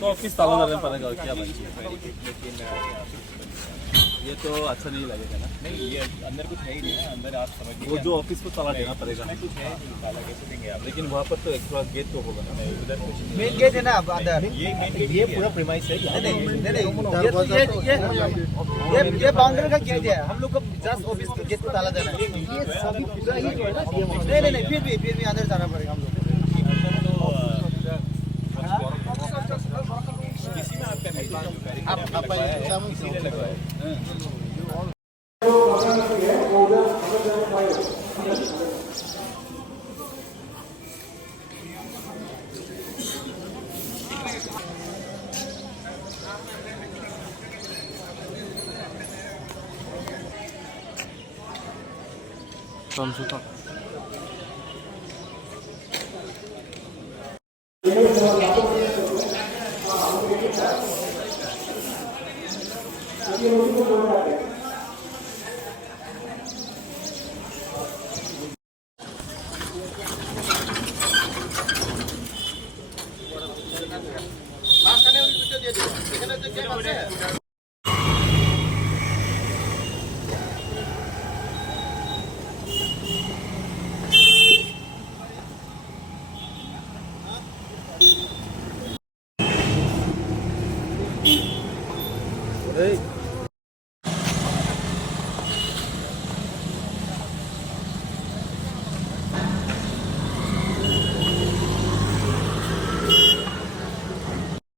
तो ऑफिस ताला मारने पड़ेगा क्या भाई? ये तो अच्छा नहीं लगेगा ना। नहीं, ये अंदर कुछ है ही नहीं है। अंदर आप समझिए वो जो ऑफिस को ताला देना पड़ेगा, कुछ है नहीं, ताला कैसे देंगे आप? लेकिन वहाँ पर तो एक्स्ट्रा गेट तो होगा ना। उधर कुछ मेन गेट है ना अंदर। ये मेन ये पूरा प्रीमाइस है। नहीं ये बाउंड्री का गेट है। हम लोग को जस्ट ऑफिस के गेट को ताला देना है। ये सभी पूरा ही जो है ना नहीं फिर भी अंदर जाना पड़ेगा हम लोग को। किसी में आपका नहीं इसीलिए लगवाया है। समझौता Hey.